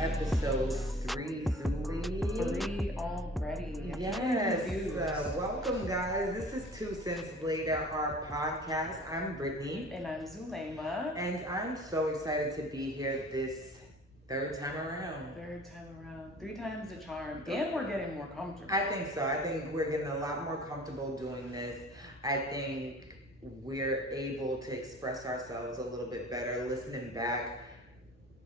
episode 3, Zuli. 3 already. Yes. Welcome, guys. This is 2 Cents Later, our podcast. I'm Brittany. And I'm Zuleyma. And I'm so excited to be here this third time around. 3 times the charm. And we're getting more comfortable. I think so. I think we're getting a lot more comfortable doing this. I think we're able to express ourselves a little bit better. Listening back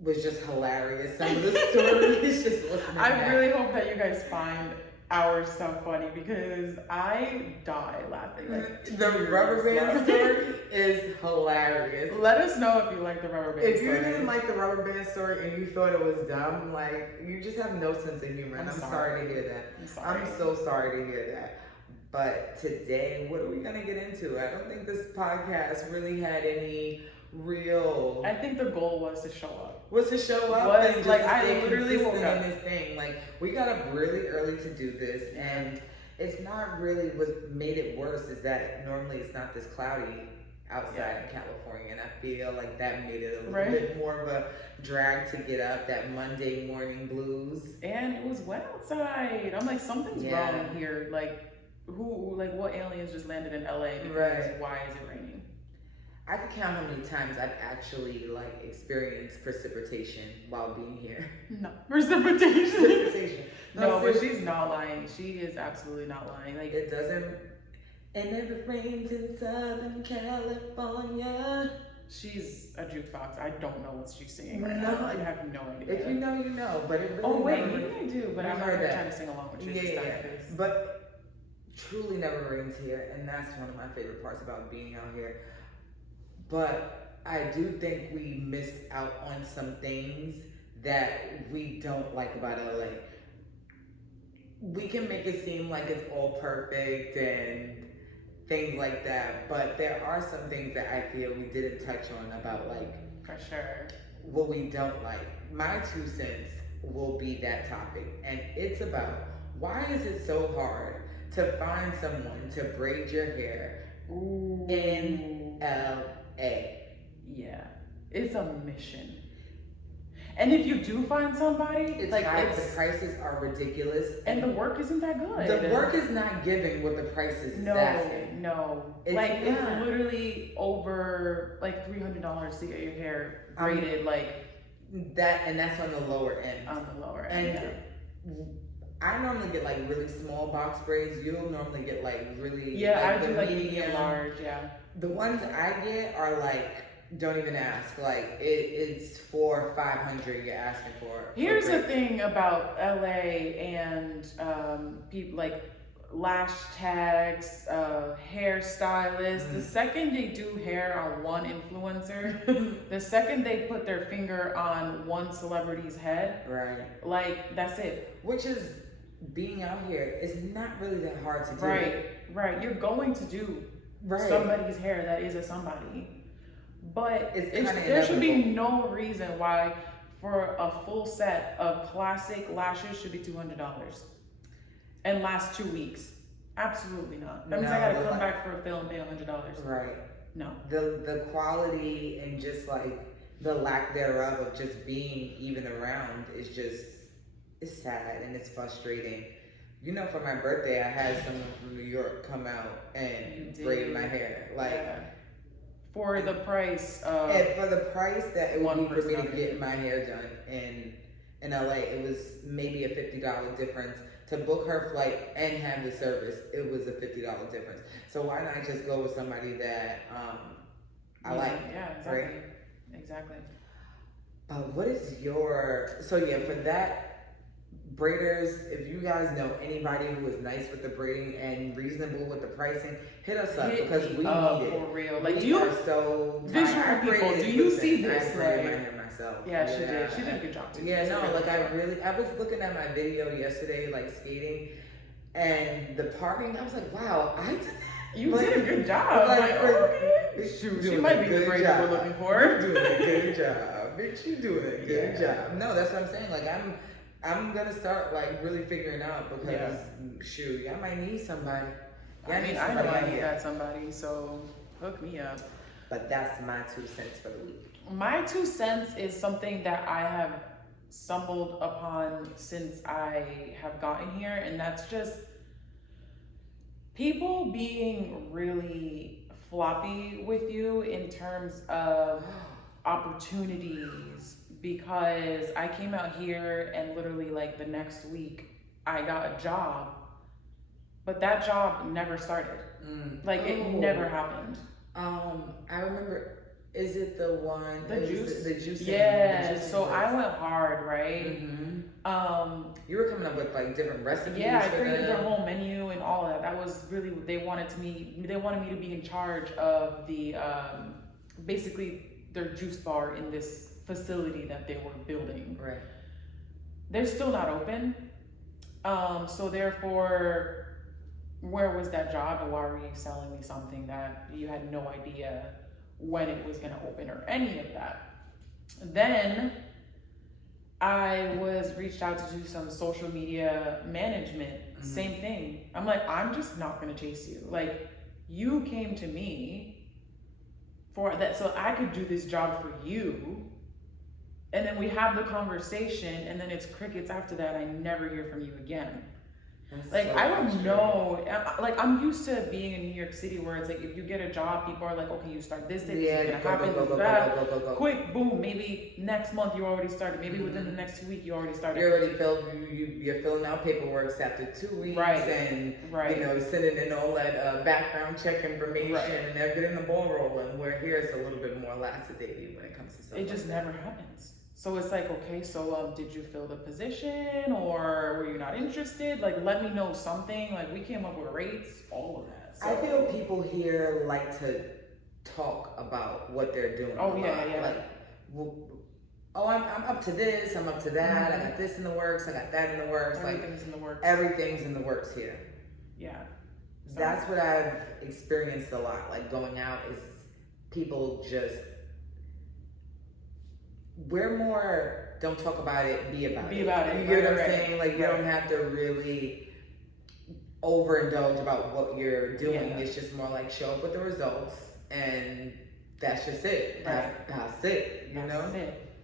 was just hilarious. Some of the stories, just listening back. I really hope that you guys find our stuff funny because I die laughing. The rubber band story is hilarious. Let us know if you like the rubber band story. If you didn't like the rubber band story and you thought it was dumb, like, you just have no sense of humor. And I'm sorry to hear that. I'm so sorry to hear that. But today, what are we going to get into? I don't think this podcast really had any real... I think the goal was to show up. And just like I literally woke up in this thing. Like, we got up really early to do this, and it's not really what made it worse is that normally it's not this cloudy outside in California, and I feel like that made it a little bit more of a drag to get up, that Monday morning blues. And it was wet outside. I'm like, something's wrong here. What aliens just landed in LA? Because why is it raining? I could count how many times I've actually experienced precipitation while being here. No, precipitation. No, but she's not lying. She is absolutely not lying. Like, it doesn't. It never rains in Southern California. She's a jukebox. I don't know what she's singing right now. I have no idea. If you know, you know. But it really maybe I do. But I'm not trying to sing along with you. But truly never rains here, and that's one of my favorite parts about being out here. But I do think we missed out on some things that we don't like about LA. We can make it seem like it's all perfect and things like that, but there are some things that I feel we didn't touch on about, for sure, what we don't like. My 2 cents will be that topic, and it's about why is it so hard to find someone to braid your hair in LA? Yeah, it's a mission. And if you do find somebody, the prices are ridiculous, and the work isn't that good. The work is not giving what the price is asking. No, it's literally over $300 to get your hair braided, that, and that's on the lower end. I normally get really small box braids. You'll normally get really I do medium, large. The ones I get are don't even ask. It's $400-$500 you're asking for. Here's the thing about LA and people lash tags, hairstylists. The second they do hair on one influencer, the second they put their finger on one celebrity's head, that's it. Which is being out here is not really that hard to do. Right. You're going to do somebody's hair that is a somebody. But there should be no reason why for a full set of classic lashes should be $200 and last 2 weeks. Absolutely not. That means I gotta come back for a fill and pay $100. Right. No. The quality and just the lack thereof of just being even around is just, it's sad and it's frustrating. For my birthday, I had someone from New York come out and braid my hair. For the price of... And for the price that it would be for me to get my hair done in LA, it was maybe a $50 difference. To book her flight and have the service, it was a $50 difference. So why not just go with somebody that I like? Yeah, exactly. Right? Exactly. What is your... So for that... Braiders, if you guys know anybody who is nice with the braiding and reasonable with the pricing, hit us up because we need it. For real. We are so visual people, do you see this? I braided my hair myself. Yeah, she did. She did a good job too. Yeah, I was looking at my video yesterday, skating, and the parting, I was like, wow, I did that. You did a good job. Like, okay. She might be the grade we're looking for. You're doing a good job, bitch. You doing a good job. No, that's what I'm saying. Like, I'm gonna start like really figuring out because shoot, I might need somebody. I mean, I know I need that somebody, so hook me up. But that's my 2 cents for the week. My 2 cents is something that I have stumbled upon since I have gotten here, and that's just people being really floppy with you in terms of opportunities. Because I came out here and literally like the next week I got a job, but that job never started. Like it never happened. I remember. Is it the one? The juice. The juice. Yeah. So I went hard, right? You were coming up with like different recipes. Yeah, I created their whole menu and all of that. That was really what they wanted me to be in charge of the basically their juice bar in this facility that they were building. Right. They're still not open. So therefore, where was that job and why were you selling me something that you had no idea when it was gonna open or any of that? Then I was reached out to do some social media management. Same thing. I'm like, I'm just not gonna chase you. Like, you came to me for that so I could do this job for you. And then we have the conversation and then it's crickets after that. I never hear from you again. That's like, so I don't know. Like, I'm used to being in New York City where it's like, if you get a job, people are like, okay, you start this day, this is gonna happen, go. Quick, boom, maybe next month you already started. Maybe within the next 2 weeks you already started. You're filling out paperwork after 2 weeks, and you know, sending in all that background check information, and they're getting the ball rolling. Where here it's a little bit more lackadaisy when it comes to stuff. It just never happens. So it's like, okay, so did you fill the position or were you not interested? Like, let me know something. Like, we came up with rates, all of that. So. I feel people here like to talk about what they're doing. Oh, yeah. Like, well, I'm up to this, I'm up to that, I got this in the works, I got that in the works. Everything's in the works. Everything's in the works here. Yeah. So. That's what I've experienced a lot. Like, going out is people just... We're more, don't talk about it, be about it. Be about it. You get what I'm saying? Like, you don't have to really overindulge about what you're doing. Yeah. It's just more like show up with the results, and that's just it. That's it. You know? That's it.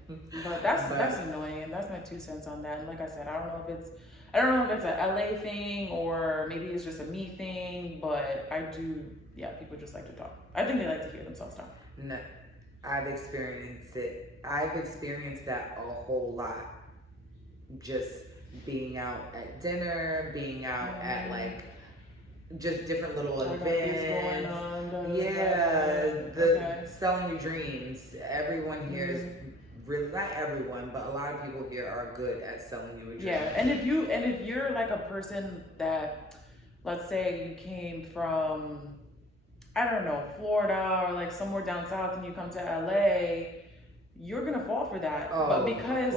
But that's annoying, and that's my 2 cents on that. And like I said, I don't know if it's a LA thing or maybe it's just a me thing, but I do. Yeah, people just like to talk. I think they like to hear themselves talk. No. I've experienced it. I've experienced that a whole lot. Just being out at dinner, being out at like just different little events. Selling your dreams. Everyone here is really, not everyone, but a lot of people here are good at selling you a dream. Yeah, and if you're like a person that, let's say you came from, I don't know, Florida or like somewhere down south and you come to LA, you're gonna fall for that. But because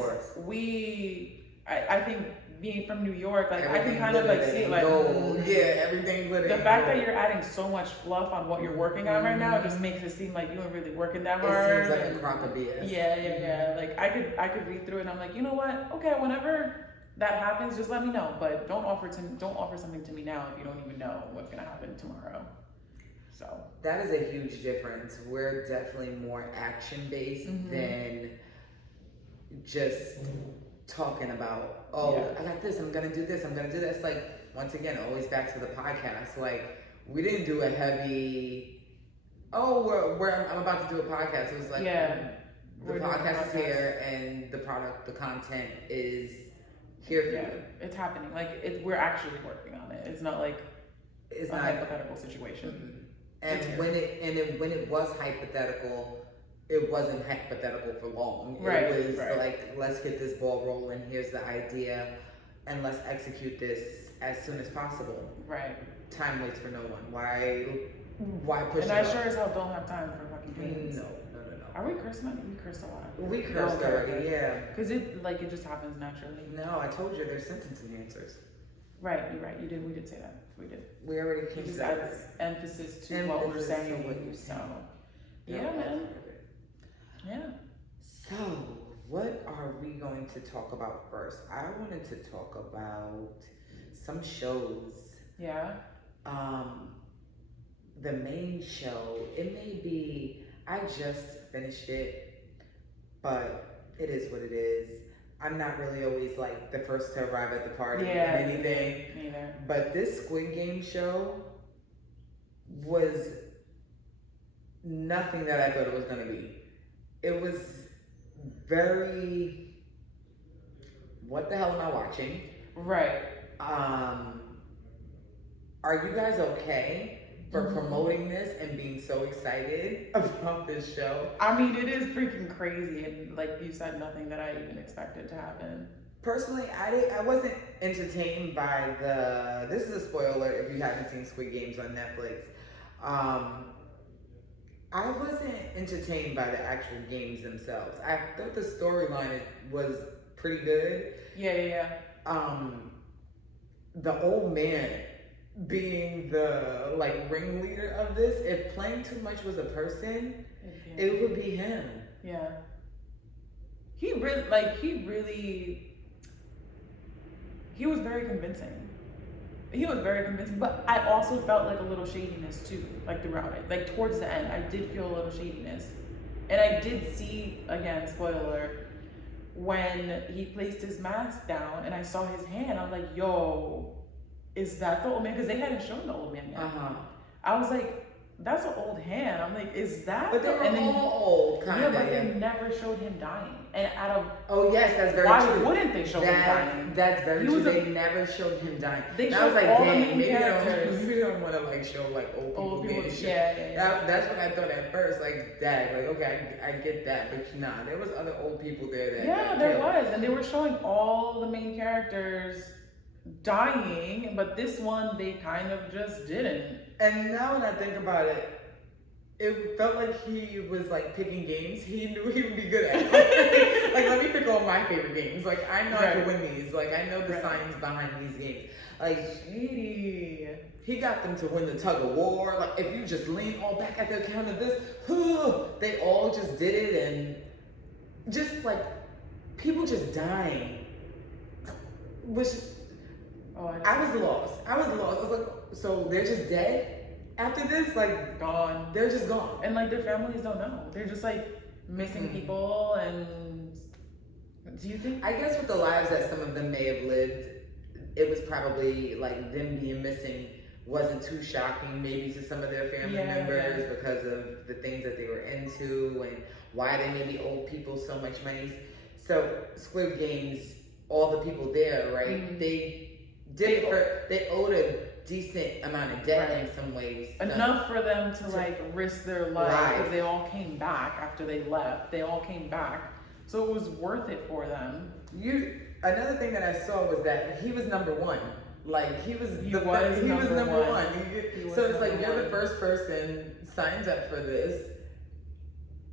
I think being from New York, like I can kind of like see like everything glitter. The fact that you're adding so much fluff on what you're working on right now just makes it seem like you ain't really working that hard. It seems like a crock of BS. Yeah. Like I could read through it and I'm like, you know what? Okay, whenever that happens, just let me know. But don't offer something to me now if you don't even know what's gonna happen tomorrow. So that is a huge difference. We're definitely more action based than just talking about, I got this, I'm gonna do this, I'm gonna do this. Like, once again, always back to the podcast. Like, we didn't do a heavy, I'm about to do a podcast. It was like, the podcast is here and the product, the content is here for you. It's happening. Like, we're actually working on it. It's not like it's a hypothetical situation. And when it was hypothetical, it wasn't hypothetical for long. It was like, let's get this ball rolling. Here's the idea, and let's execute this as soon as possible. Right. Time waits for no one. Why push? And I sure as hell don't have time for fucking games. No. Are we cursing? We curse a lot. We cursed already, yeah. Because it just happens naturally. No, I told you there's sentence enhancers. Right, you're right. You did. We did say that. We did. We already came to that. Adds emphasis to what we're saying. So, yeah, man. Yeah. So, what are we going to talk about first? I wanted to talk about some shows. Yeah. The main show, it may be, I just finished it, but it is what it is. I'm not really always like the first to arrive at the party or anything. Neither. But this Squid Game show was nothing that I thought it was going to be. It was very, what the hell am I watching? Right. Are you guys okay for promoting this and being so excited about this show? I mean, it is freaking crazy, and like you said, nothing that I even expected to happen. Personally, I wasn't entertained by the. This is a spoiler if you haven't seen Squid Games on Netflix. I wasn't entertained by the actual games themselves. I thought the storyline was pretty good. Yeah. The old man being the like ringleader of this, if playing too much was a person, it would be him. Yeah. He was very convincing. He was very convincing, but I also felt like a little shadiness too, like throughout it. Like towards the end, I did feel a little shadiness. And I did see, again, spoiler, when he placed his mask down and I saw his hand, I was like, yo, is that the old man? Because they hadn't shown the old man yet. I was like, that's an old hand. I'm like, is that? But they were all old, kind of. Yeah, but they never showed him dying. And out of yes, that's very true. Why wouldn't they show him dying? That's very true. They never showed him dying. They and I was like, all dang, maybe characters. we don't want to like show like old people getting shit. That's what I thought at first. Like, dang, like okay, I get that, but nah, there was other old people there that there was, and they were showing all the main characters dying, but this one they kind of just didn't. And now when I think about it, it felt like he was like picking games he knew he would be good at. Like let me pick all my favorite games. Like I know I can win these. Like I know the science behind these games. Like he got them to win the tug of war. Like if you just lean all back at the count of this, they all just did it, and just like people just dying. Which I was lost. I was like, so they're just dead? After this, like, gone. They're just gone. And, like, their families don't know. They're just, like, missing people, and do you think? I guess with the lives that some of them may have lived, it was probably, like, them being missing wasn't too shocking, maybe to some of their family members because of the things that they were into and why they maybe owe people so much money. So, Squid Games, all the people there, right, they owed a decent amount of debt in some ways. Enough for them to like risk their life, because they all came back after they left. They all came back. So it was worth it for them. Another thing that I saw was that he was number one. Like he was number one. So it's like you're the first person signs up for this.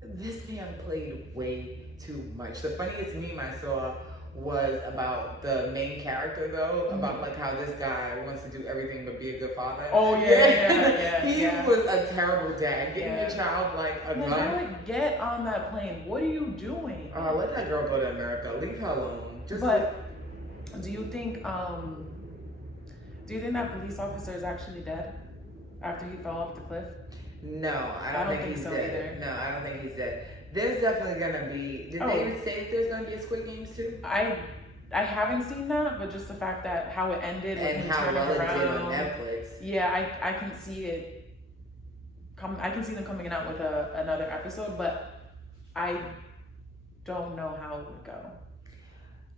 This man played way too much. The funniest meme I saw was about the main character though, about like how this guy wants to do everything but be a good father. Oh yeah. He was a terrible dad, getting a child like a gun. Like, get on that plane. What are you doing? Let that girl go to America. Leave her alone. But do you think that police officer is actually dead after he fell off the cliff? No, I don't think he's dead. Either. No, I don't think he's dead. There's definitely gonna be. Did they even say if there's gonna be a Squid Games 2? I haven't seen that, but just the fact that how it ended and how well it did on Netflix. Yeah, I can see it. I can see them coming out with another episode, but I don't know how it would go.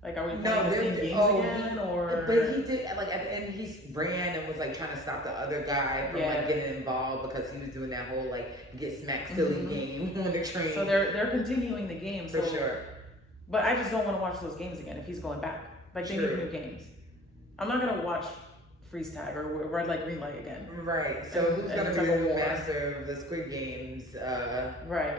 Like, are we playing the same games again, or? But he did, like, at the end, he ran and was, like, trying to stop the other guy from, like, getting involved because he was doing that whole, like, get smacked silly game on the train. So they're continuing the game. For sure. But I just don't want to watch those games again if he's going back. Like, they need new games. I'm not going to watch freeze tag or red light, green light again. Right. So who's going to be the master of the Squid Games? Right.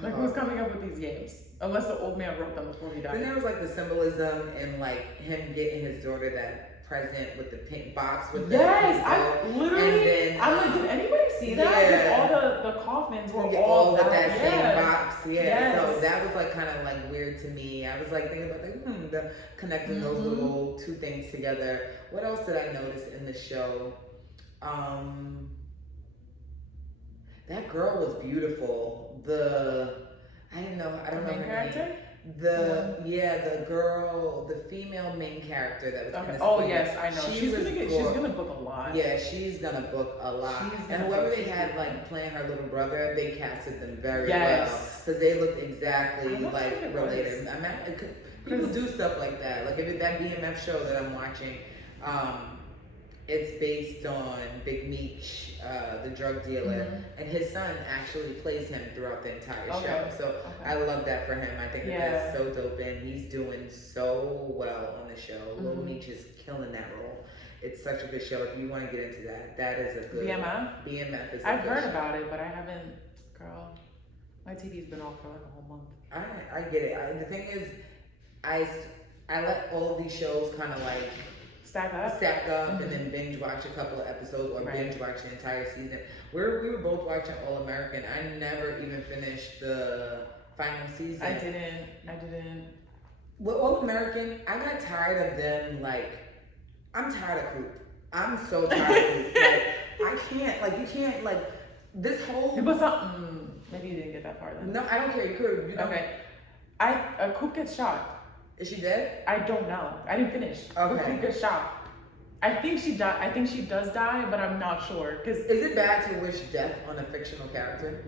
Like, who's coming up with these games? Unless the old man wrote them before he died. Then there was like the symbolism and like him getting his daughter that present with the pink box with yes, the I literally, I'm like, did anybody see that? Yeah. Because all the coffins were all with that yeah. same box. Yeah. Yes. So that was like kind of like weird to me. I was like thinking about like the connecting those little two things together. What else did I notice in the show? That girl was beautiful. I don't know her name. The girl, the female main character that was in the Oh yes, I know. She's gonna book a lot. Yeah, she's gonna book a lot. And whoever they had like playing her little brother, they casted them very well because they looked exactly like related. I mean, people do stuff like that. Like if that BMF show that I'm watching, it's based on Big Meech, the drug dealer, and his son actually plays him throughout the entire show. So I love that for him. I think that's so dope, and he's doing so well on the show. Lil Meech is killing that role. It's such a good show. If you want to get into that, that is a good BMF. BMF is. I've heard about it, but I haven't. Girl, my TV's been off for like a whole month. I get it. The thing is, I let all of these shows kind of like stack up and then binge watch a couple of episodes or binge watch the entire season. We were both watching All American. I never even finished the final season. I didn't. With All American, I got tired of them. Like, I'm tired of Coop. I'm so tired of Coop. Like, I can't. Like, you can't. Like, this whole. Maybe you didn't get that far then. No, I don't care. You could. Okay. Coop gets shot. Is she dead? I don't know. I didn't finish. Okay. Coop gets shot. I think she died. I think she does die, but I'm not sure. Cause is it bad to wish death on a fictional character?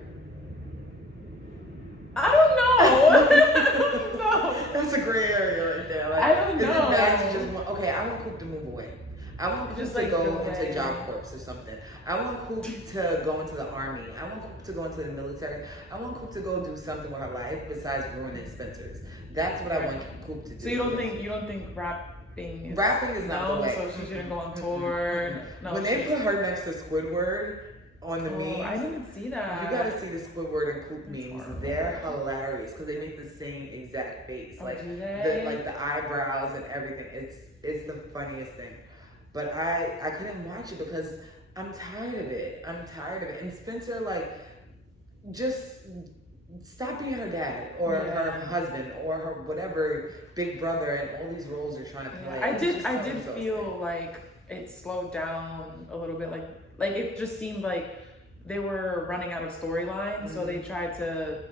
I don't know. No. That's a gray area right there. Like, I don't know. Is it bad to just want? Okay, I want Coop to move away. I want Coop to go into Job Corps or something. I want Coop to go into the army. I want Coop to go into the military. I want Coop to go do something with her life besides ruining Spencer's. That's what I want Coop to do. So you don't think rapping is not the way. So she shouldn't go on tour. No. When they put her next to Squidward on the memes, I didn't see that. You gotta see the Squidward and Coop memes. They're hilarious because they make the same exact face, like the eyebrows and everything. It's the funniest thing. But I couldn't watch it because I'm tired of it. And Spencer, like, just stop being her dad or her husband or her whatever big brother and all these roles you're trying to play. I did feel like it slowed down a little bit. Like it just seemed like they were running out of storylines, so they tried to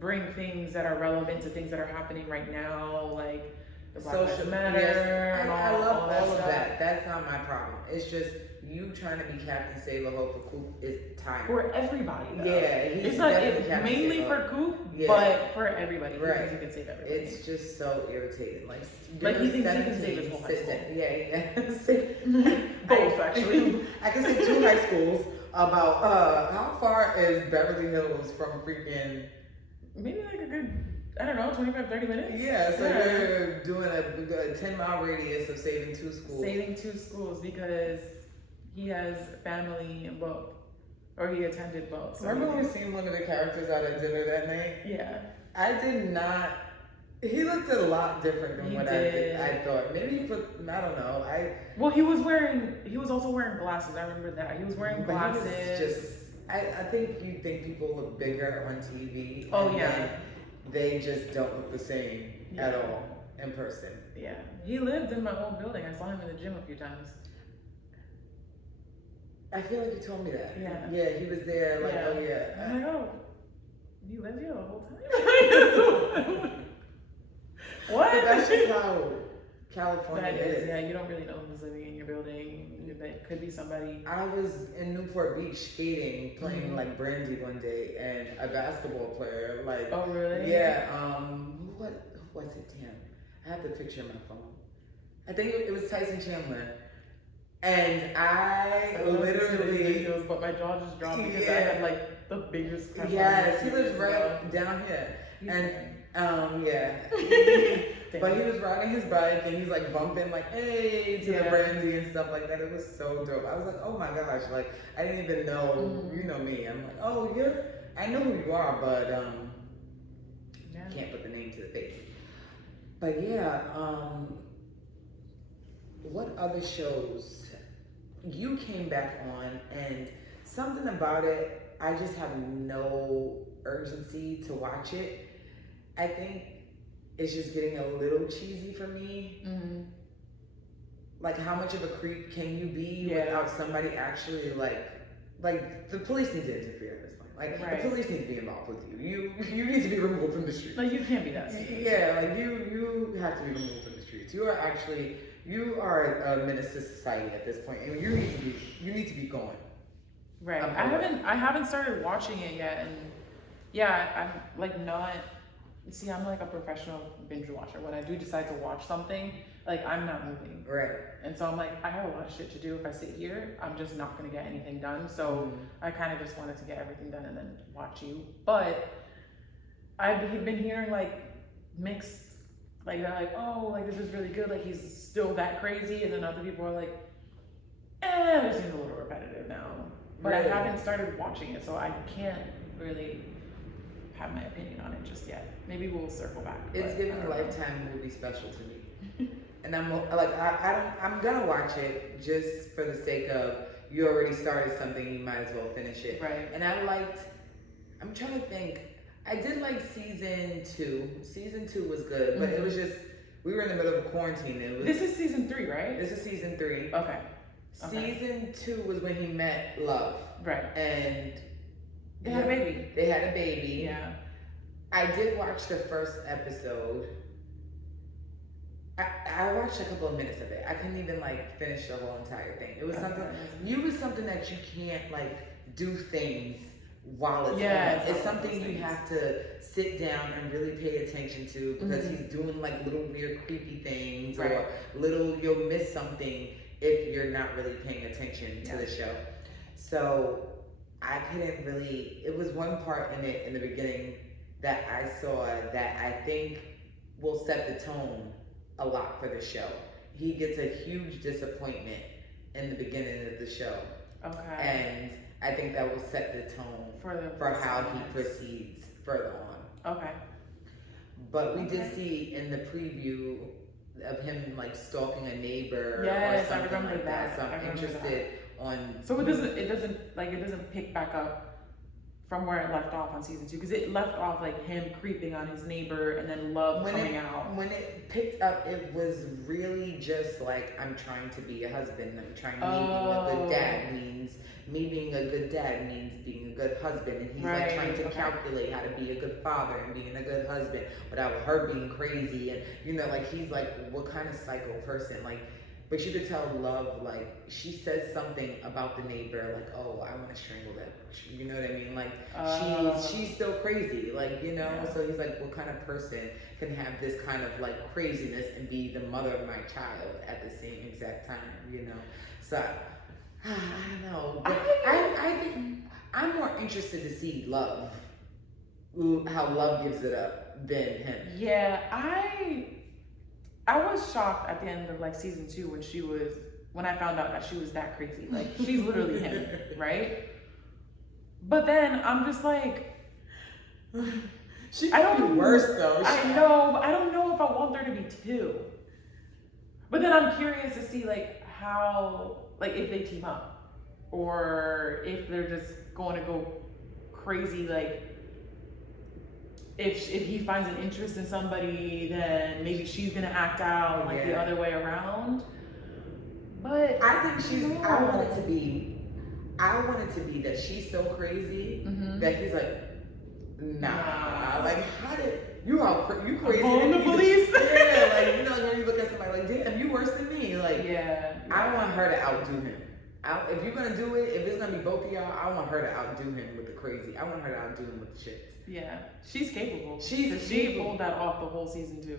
bring things that are relevant to things that are happening right now, like the Black Lives Matter. And I love all of that. That's not my problem. It's just you trying to be Captain Save-A-Ho for Coop is tiring. For everybody, though. Yeah, it's not mainly for Coop, but for everybody. Right. He can save everybody. It's just so irritating. Like he thinks he can save his whole high school. Yeah. Both, actually. I can say 2 high schools. About how far is Beverly Hills from freaking? Maybe like a good, I don't know, 25, 30 minutes? Yeah, so you're doing a 10-mile radius of saving 2 schools. Saving 2 schools because he has family in both. Or he attended both. So remember when we seen one of the characters out at dinner that night? Yeah. I did not. He looked a lot different than I thought. Maybe he put, I don't know. Well, he was also wearing glasses. I remember that. He was wearing glasses. I think you think people look bigger on TV. Oh, yeah. They just don't look the same at all in person. Yeah. He lived in my old building. I saw him in the gym a few times. I feel like you told me that. Yeah. Yeah, he was there. Like, oh, yeah. I'm like, oh, you lived here the whole time? What? But that's just how California is. Yeah, you don't really know who's living in your building. That could be somebody. I was in Newport Beach skating, playing like Brandy one day, and a basketball player, like. Oh really? Yeah. What was it? Damn, I have the picture on my phone. I think it was Tyson Chandler, and I literally. Videos, but my jaw just dropped because I had like the biggest. Yes, he lives right down here, yeah. But he was riding his bike and he's like bumping like hey to the Brandy and stuff like that. It was so dope. I was like, oh my gosh, like I didn't even know. You know me. I'm like, oh I know who you are, but can't put the name to the face. But yeah, what other shows you came back on, and something about it, I just have no urgency to watch it. I think it's just getting a little cheesy for me. Mm-hmm. Like, how much of a creep can you be without somebody actually like the police need to interfere at this point. Like the police need to be involved with you. You need to be removed from the streets. Like, you can't be that stupid. Yeah, like you have to be removed from the streets. You are a menace to society at this point, and you need to be going. Right. I haven't started watching it yet, and yeah, I'm like not. See, I'm like a professional binge watcher. When I do decide to watch something, like I'm not moving. Right. And so I'm like, I have a lot of shit to do. If I sit here, I'm just not gonna get anything done. So I kind of just wanted to get everything done and then watch you. But I've been hearing like mixed, like they're like, oh, like this is really good. Like he's still that crazy. And then other people are like, this seems a little repetitive now. But I haven't started watching it, so I can't really have my opinion on it just yet. Maybe we'll circle back. It's giving a Lifetime movie special to me. And I'm like, I'm gonna watch it just for the sake of, you already started something, you might as well finish it. Right. And I'm trying to think, I did like season 2. Season 2 was good, but it was just, we were in the middle of a quarantine. This is season 3, right? This is season 3. Okay. Season 2 was when he met Love. Right. And they had a baby. They had a baby. Yeah. I did watch the first episode. I watched a couple of minutes of it. I couldn't even like finish the whole entire thing. It was something that you can't like do things while it's on. It's something you have to sit down and really pay attention to, because he's doing like little weird creepy things, or you'll miss something if you're not really paying attention to the show. So I couldn't really, it was one part in it in the beginning that I saw that I think will set the tone a lot for the show. He gets a huge disappointment in the beginning of the show. Okay. And I think that will set the tone for how he proceeds further on. Okay. But we did see in the preview of him like stalking a neighbor or something like that. So I'm interested on. So it doesn't pick back up from where it left off on season 2, because it left off like him creeping on his neighbor and then Love coming out. When it picked up, it was really just like, I'm trying to be a husband. I'm trying to be a good dad means. Me being a good dad means being a good husband, and he's like trying to calculate how to be a good father and being a good husband without her being crazy, and like he's like, what kind of psycho person, like. But you could tell Love, like, she says something about the neighbor, like, oh, I want to strangle that. You know what I mean? Like, she's still crazy, like, So he's like, what kind of person can have this kind of, like, craziness and be the mother of my child at the same exact time, So, I don't know. But I think I'm more interested to see Love, how Love gives it up, than him. Yeah, I was shocked at the end of like season 2 when I found out that she was that crazy. Like, she's literally him, right? But then I'm just like, she could be worse though. I know, but I don't know if I want there to be 2. But then I'm curious to see like how, like if they team up, or if they're just going to go crazy, like. If he finds an interest in somebody, then maybe she's gonna act out like the other way around. But I think I want it to be that she's so crazy that he's like, nah. Like, how did you crazy? Calling the police. Yeah, like when you look at somebody like, damn, you worse than me. Like, I want her to outdo him. If you're gonna do it, if it's gonna be both of y'all, I want her to outdo him with the crazy. I want her to outdo him with the shit. Yeah, she's capable. She pulled that off the whole season 2.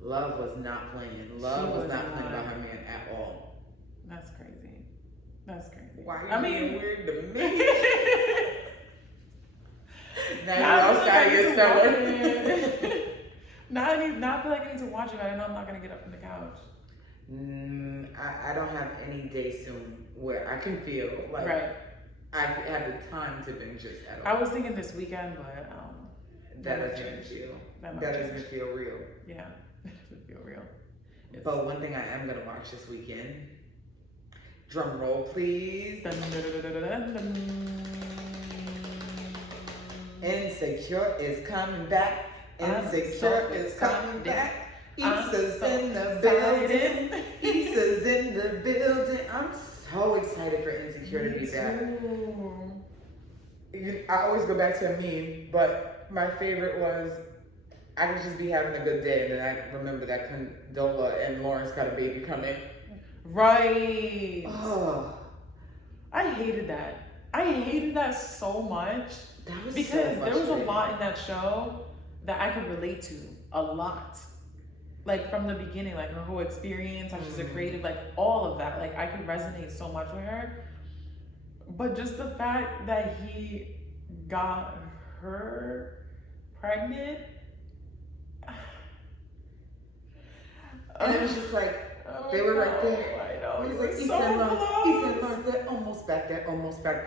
Love was not playing. Love was not playing by her man at all. That's crazy. Why are you being weird to me? Now you're outside yourself. Now I feel like I need to watch it. I know I'm not gonna get up from the couch. I don't have any day soon where I can feel like I have the time to binge it at all. I was thinking this weekend, but that doesn't feel real. Yeah, that doesn't feel real. But one thing I am gonna watch this weekend. Drum roll, please. Dun, dun, dun, dun, dun, dun. Insecure is coming back. Insecure is coming back. Issa's in the building. Issa's in the building. I'm so excited for Insecure to be back. I always go back to a meme, but my favorite was I could just be having a good day, and then I remember that Condola and Lawrence got a baby coming. Right. Oh, I hated that. I hated that so much. that was Because so there was a frustrating. lot in that show that I could relate to. A lot. Like from the beginning, like her whole experience, how she's a creative, like all of that. Like I could resonate so much with her. But just the fact that he got her pregnant. And it was just like, they were right there. I know. He was like, So Lawrence, they're almost back there,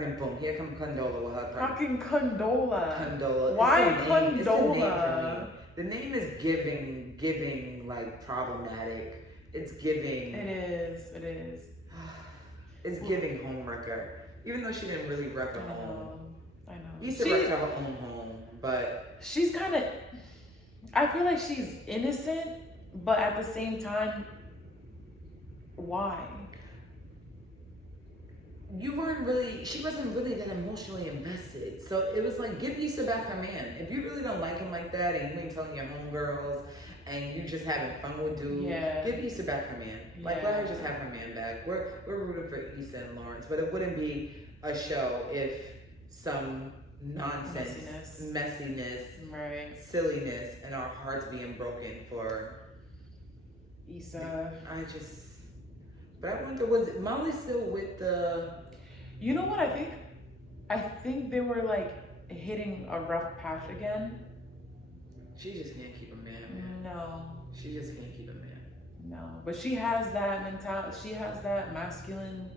and boom, here comes Condola with her pregnant. Fucking Condola. Condola. Why It's a name. It's a name for Condola? me. The name is giving like problematic. It's giving. It is. It's giving homewrecker. Even though she didn't really wreck her home. I know. Used to wreck her own home, but she's kind of. I feel like she's innocent, but at the same time, why? she wasn't really that emotionally invested. So it was like, give Issa back her man. If you really don't like him like that and you ain't telling your homegirls and you just having fun with dude, give Issa back her man. Like, let her just have her man back. We're rooting for Issa and Lawrence, but it wouldn't be a show if some nonsense, messiness, right, silliness, and our hearts being broken for Issa. But I wonder, was Molly still with the? You know what I think? I think they were like hitting a rough patch again. She just can't keep a man. No. She just can't keep a man. No. But she has that mentality. She has that masculine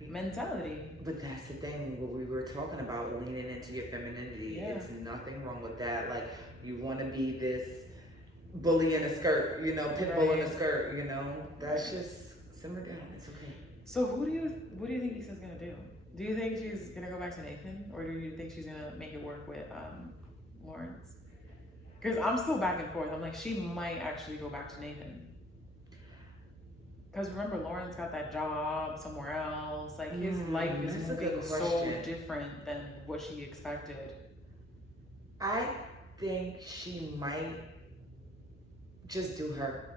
mentality. But that's the thing, what we were talking about, leaning into your femininity. Yeah. It's nothing wrong with that. Like, you want to be this bully in a skirt, pit bull in a skirt, That's just simmer down. It's okay. So what do you think Issa's gonna do? Do you think she's gonna go back to Nathan, or do you think she's gonna make it work with Lawrence? Because I'm still back and forth. I'm like, she might actually go back to Nathan. Because remember, Lawrence got that job somewhere else. Like his life is moving so different than what she expected. I think she might just do her.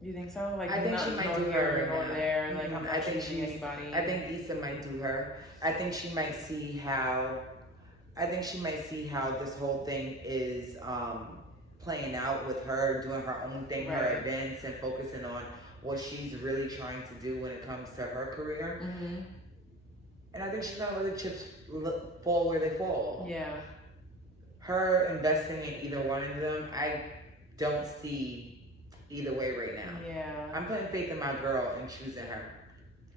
You think so? Like, I think she might do her. Going there. Like, I'm not chasing anybody. I think Issa might do her. I think she might see how this whole thing is playing out with her doing her own thing, her events, and focusing on what she's really trying to do when it comes to her career. Mm-hmm. And I think she's gonna let the chips fall where they fall. Yeah. Her investing in either one of them, I don't see either way right now. Yeah. I'm putting faith in my girl and choosing her.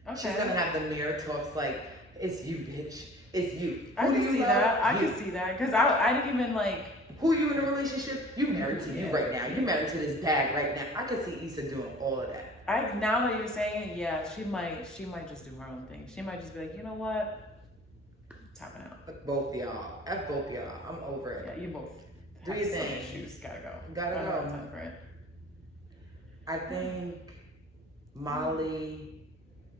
Okay. She's gonna have the mirror talks like, it's you, bitch. It's you. I can see that. I can see that. Because I didn't even like. Who are you in a relationship? You married to you right now. You married to this bag right now. I could see Issa doing all of that. Now that you're saying it, yeah, she might just do her own thing. She might just be like, you know what? Tapping out. Both y'all. F both y'all. I'm over it. Yeah, you both. Do your thing. Shoes gotta go. Gotta go. Time for it. I think Molly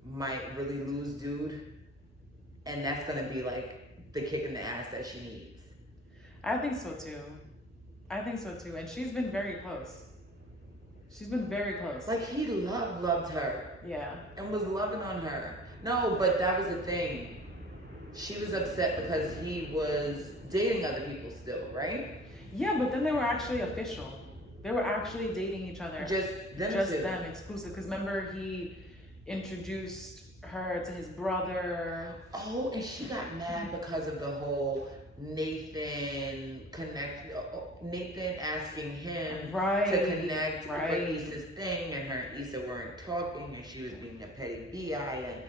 might really lose dude, and that's gonna be like the kick in the ass that she needs. I think so too. And she's been very close. Like he loved her. Yeah. And was loving on her. No, but that was the thing. She was upset because he was dating other people still, right? Yeah, but then they were actually official. They were actually dating each other. Just them exclusive. Because remember, he introduced her to his brother. Oh, and she got mad because of the whole Nathan asking him to connect with Issa's thing, and her and Issa weren't talking, and she was being a petty bi, and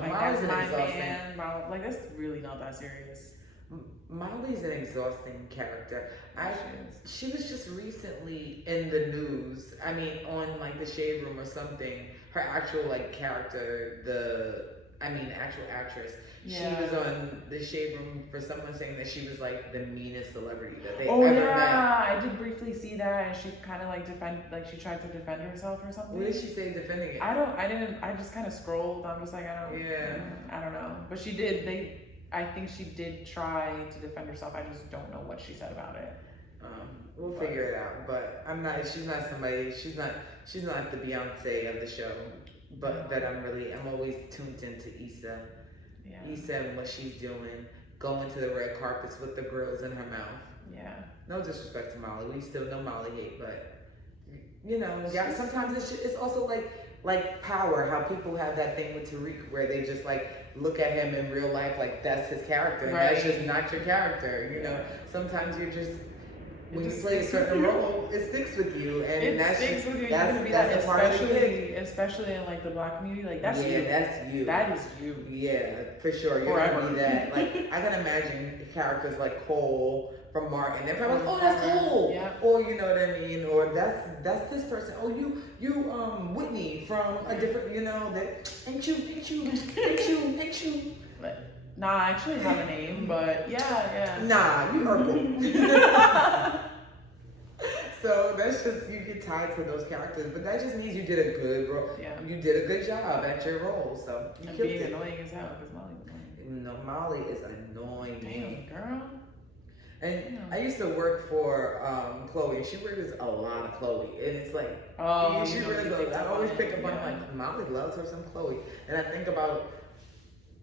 like that's my man, like that's really not that serious. Molly's an exhausting character. She was just recently in the news. I mean, on like the Shade Room or something. Her actual like character, actual actress. Yeah. She was on the Shade Room for someone saying that she was like the meanest celebrity that they ever met. I did briefly see that, and she kind of like she tried to defend herself or something. What did she say defending it? I just kind of scrolled. I'm just like, I don't know. But she did. I think she did try to defend herself. I just don't know what she said about it. We'll figure it out. But she's not somebody. She's not the Beyonce of the show. But that I'm always tuned into Issa. Yeah. Issa and what she's doing, going to the red carpets with the grills in her mouth. Yeah. No disrespect to Molly. We still know Molly hate, but sometimes it's also like Power, how people have that thing with Tariq where they just like look at him in real life like that's his character. And that's just not your character. You know, sometimes you're just when you play a certain role, it sticks with you, and that's a part of the kid. Especially in like the Black community, like that's you. That's you. That is you. Yeah, for sure. You're gonna be that. Like I can imagine characters like Cole from Martin. They're probably like, oh, that's Cole. Yeah. Or you know what I mean? Or that's this person. Oh, you Whitney from a different. You know that ain't you. Nah, I actually have a name, but yeah. Nah, you Urkel. So that's just, you get tied to those characters, but that just means you did a good role. Yeah. You did a good job at your role, so you killed it. Annoying as hell, because Molly was annoying. No, Molly is annoying. Damn, girl. And I used to work for Chloe, and she wears a lot of Chloe, and it's like, she wears I always pick up on like, Molly loves her some Chloe, and I think about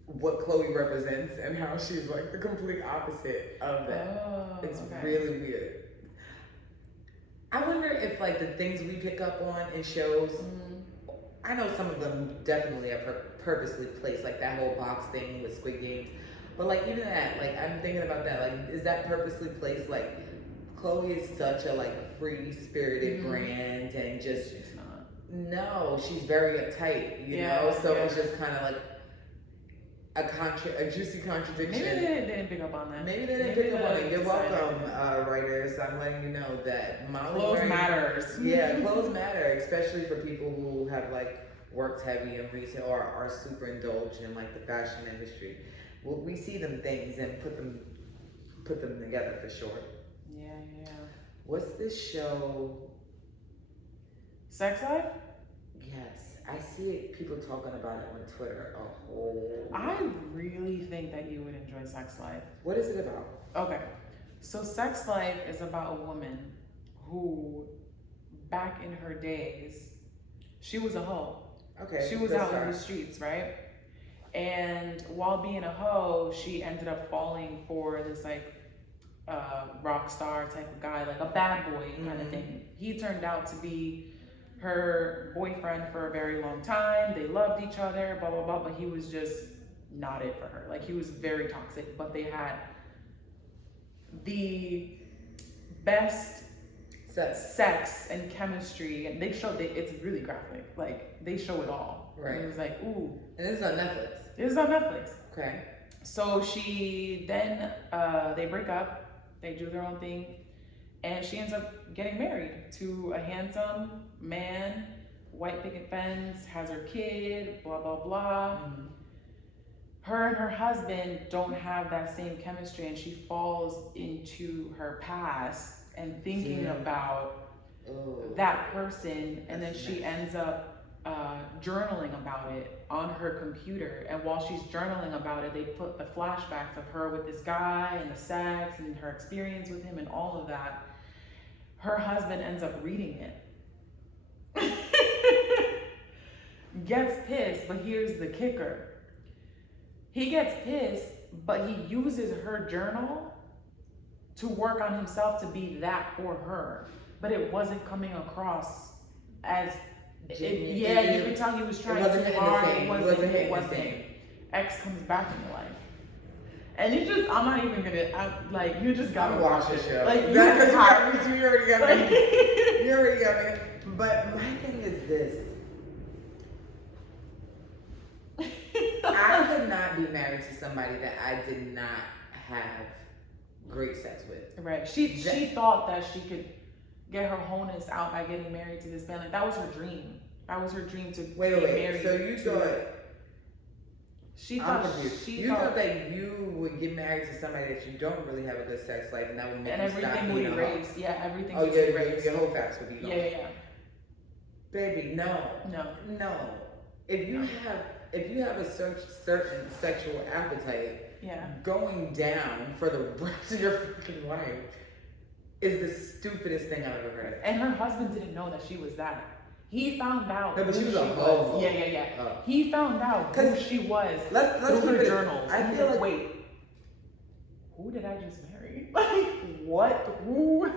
what Chloe represents and how she's like the complete opposite of that. It's really weird. I wonder if like the things we pick up on in shows, I know some of them definitely are purposely placed, like that whole box thing with Squid Games. But like even that, like I'm thinking about that, like is that purposely placed? Like Chloe is such a like free spirited brand and just she's not. No, she's very uptight, you know. So it's just kind of like a juicy contradiction. Maybe they didn't pick up on that. Maybe they didn't pick up on it. You're welcome, writers. I'm letting you know that clothes matters. Yeah, clothes matter, especially for people who have like worked heavy in retail or are super indulged in like the fashion industry. Well, we see them things and put them together for sure. Yeah. What's this show? Sex Life? Yes. I see people talking about it on Twitter a whole lot. I really think that you would enjoy Sex Life. What is it about? Okay. So Sex Life is about a woman who, back in her days, she was a hoe. Okay. She was out in the streets, right? And while being a hoe, she ended up falling for this like rock star type of guy, like a bad boy kind of thing. He turned out to be her boyfriend for a very long time. They loved each other, blah, blah, blah, but he was just not it for her. Like, he was very toxic, but they had the best sex and chemistry, and they showed it's really graphic. Like, they show it all. Right. And it was like, ooh. And this is on Netflix. This is on Netflix. Okay. So she then, they break up, they do their own thing, and she ends up getting married to a handsome man, white picket fence, has her kid, blah, blah, blah. Her and her husband don't have that same chemistry, and she falls into her past and thinking about that person, and then she ends up journaling about it on her computer. And while she's journaling about it, they put the flashbacks of her with this guy and the sex and her experience with him and all of that. Her husband ends up reading it. Gets pissed, but here's the kicker. He gets pissed, but he uses her journal to work on himself to be that for her. But it wasn't coming across as you could tell he was trying too hard. It wasn't. X comes back in your life. And you just, I'm not even gonna, you just gotta watch the show. Like, you already got me. You already got me. But my thing is this. I could not be married to somebody that I did not have great sex with. Right. She thought that she could get her wholeness out by getting married to this man. Like, that was her dream. That was her dream to get married. So you thought... She thought that you would get married to somebody that you don't really have a good sex life, and that would make you stop everything would erase. Yeah, everything would erase. erase. Your whole facts would be gone. Yeah. Baby, no. If you have a certain sexual appetite, going down for the rest of your freaking life is the stupidest thing I've ever heard. And her husband didn't know that she was that. He found out. No, but she was a hoe. Yeah. He found out who she was through her journals. I feel like, wait, who did I just marry? Like, what? Who?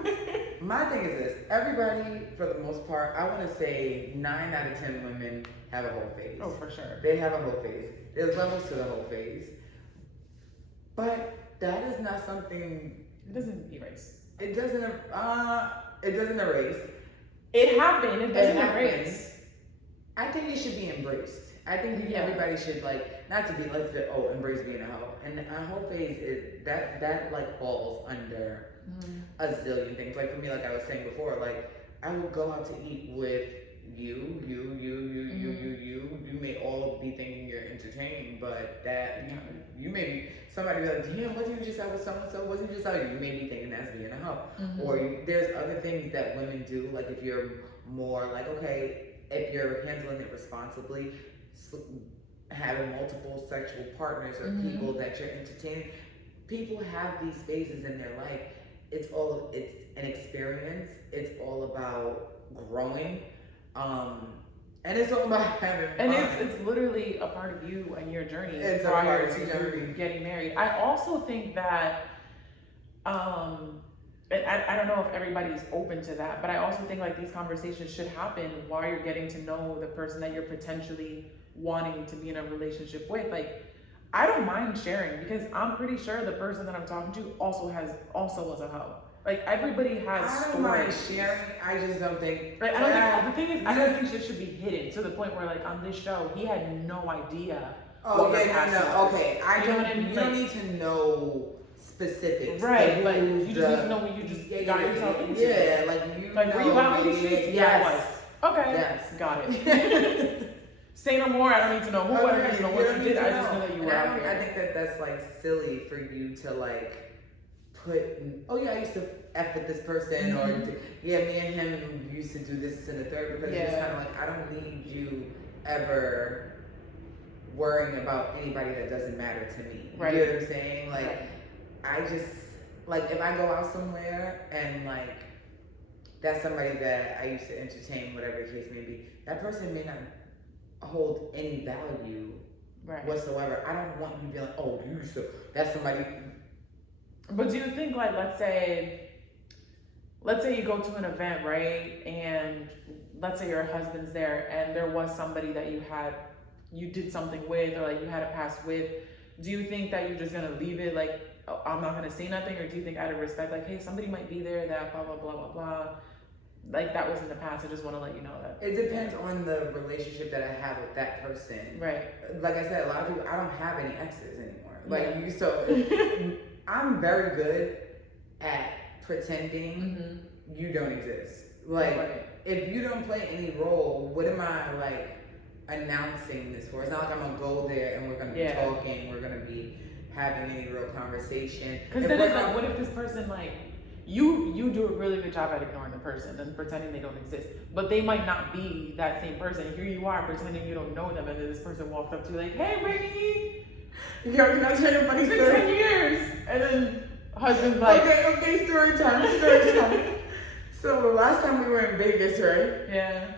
My thing is this: everybody, for the most part, I want to say 9 out of 10 women have a whole phase. Oh, for sure. They have a whole phase. There's levels to the whole phase, but that is not something. It doesn't erase. It doesn't erase. It happened. It doesn't erase. I think it should be embraced. I think everybody should, like, not to be, embrace being a hoe. And a hoe phase is that like falls under a zillion things. Like, for me, like I was saying before, like, I would go out to eat with you. You may all be thinking you're entertaining, but that you may be, somebody be like, damn, wasn't you just out with so-and-so? Wasn't you just out? You may be thinking that's being a hoe. Or there's other things that women do, like if you're more like, okay, if you're handling it responsibly, having multiple sexual partners or people that you're entertaining, people have these phases in their life. It's an experience. It's all about growing. And it's all about having fun. And it's literally a part of you and your journey prior to getting married. I also think that, I don't know if everybody's open to that, but I also think like these conversations should happen while you're getting to know the person that you're potentially wanting to be in a relationship with. Like, I don't mind sharing, because I'm pretty sure the person that I'm talking to also was a hoe. Like, everybody has stories. I don't mind sharing. I just don't think. Like, the thing is, I don't think shit should be hidden to the point where, like, on this show, he had no idea. Okay. You don't need to know specifics. Right, like, you just need to know when you just got yourself into it. Like, were you out in the streets? Yes. Okay. Yes. Got it. Say no more. I don't need to know who. I don't need to know what you did. I just know that you were out there. I think that's like silly for you to like put. I used to F with this person, or me and him used to do this and the third, because it's kind of like, I don't need you ever worrying about anybody that doesn't matter to me. Right. You know what I'm saying? Like, I just, like, if I go out somewhere and like that's somebody that I used to entertain, whatever the case may be, that person may not hold any value whatsoever. I don't want you to be like, oh, you used to, that's somebody. But do you think, like, let's say you go to an event, right? And let's say your husband's there and there was somebody that you did something with, or like you had a past with. Do you think that you're just gonna leave it like, oh, I'm not gonna say nothing? Or do you think out of respect, like, hey, somebody might be there that blah, blah, blah, blah, blah. Like, that was in the past. I just want to let you know that. It depends on the relationship that I have with that person. Right. Like I said, a lot of people, I don't have any exes anymore. I'm very good at pretending you don't exist. Like, if you don't play any role, what am I, like, announcing this for? It's not like I'm going to go there and we're going to be talking, we're going to be having any real conversation. Because then it's like, what if this person, like, you do a really good job at ignoring the person and pretending they don't exist, but they might not be that same person. Here you are pretending you don't know them, and then this person walked up to you like, hey, Brittany, can I tell you funny it's been 10 years, and then husband's like, okay, story time. So the last time we were in Vegas, right? Yeah.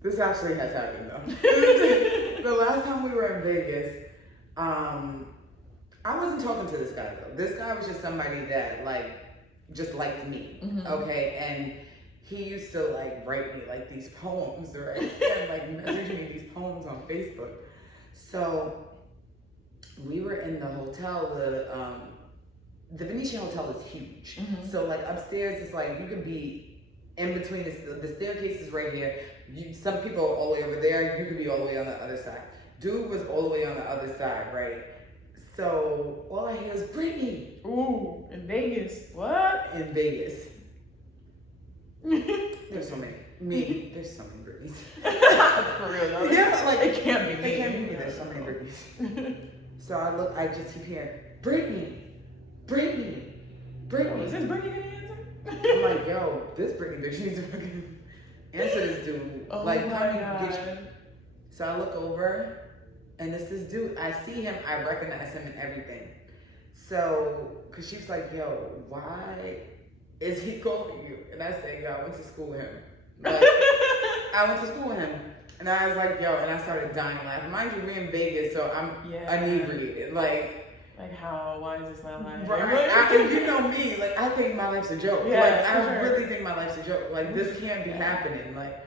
This actually has happened though. The last time we were in Vegas, I wasn't talking to this guy though. This guy was just somebody that just liked me, okay? And he used to like write me like these poems, right? And like message me these poems on Facebook. So we were in the hotel, the Venetian Hotel is huge. So like upstairs, it's like you could be in between, the staircase is right here. Some people are all the way over there, you could be all the way on the other side. Dude was all the way on the other side, right? So all I hear is Brittany. Ooh, in Vegas. What? In Vegas. There's so many. There's so many Britneys. For real, though. Yeah, like it can't be me. It can't be me. There's so many Britneys. So I just keep hearing Brittany. Oh, is this Brittany gonna answer? I'm like, yo, this Brittany bitch needs to fucking answer this dude. Oh like, my God. So I look over, and it's this dude. I see him. I recognize him and everything. So, cause she's like, yo, why is he calling you? And I say, yo, I went to school with him. Like, I went to school with him. And I was like, yo, and I started dying laughing. Mind you, we're in Vegas, so I'm inebriated. Like how? Why is this my life? Right. You know me. Like, I think my life's a joke. Yeah, like, I sure. really think my life's a joke. Like, this can't be happening. Like,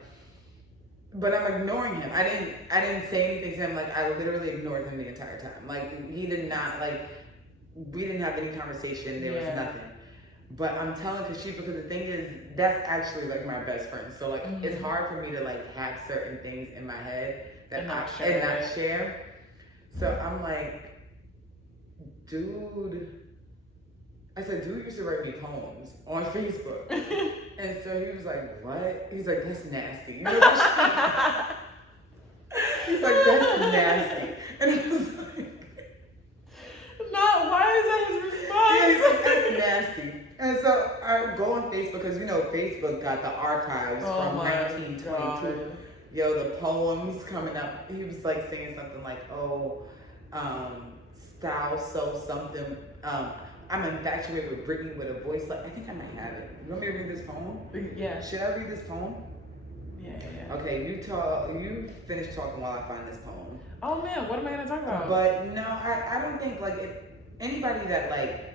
but I'm ignoring him. I didn't say anything to him. Like, I literally ignored him the entire time. Like, he did not, like, we didn't have any conversation. There was nothing. But I'm telling Kashifa, because the thing is, that's actually like my best friend. So like, it's hard for me to like have certain things in my head that not share. So I'm like, dude. I said, dude used to write me poems on Facebook. And so he was like, what? He's like, that's nasty. You know He's like, that's nasty. And I was like, why is that his response? He's like, that's nasty. And so I go on Facebook because Facebook got the archives from 1922. God. Yo, the poems coming up. He was like saying something like, style so something. I'm infatuated with Brittany with a voice like, I think I might have it. You want me to read this poem? Yeah. Should I read this poem? Yeah. Okay, you finish talking while I find this poem. Oh man, what am I gonna talk about? But no, I don't think like anybody that like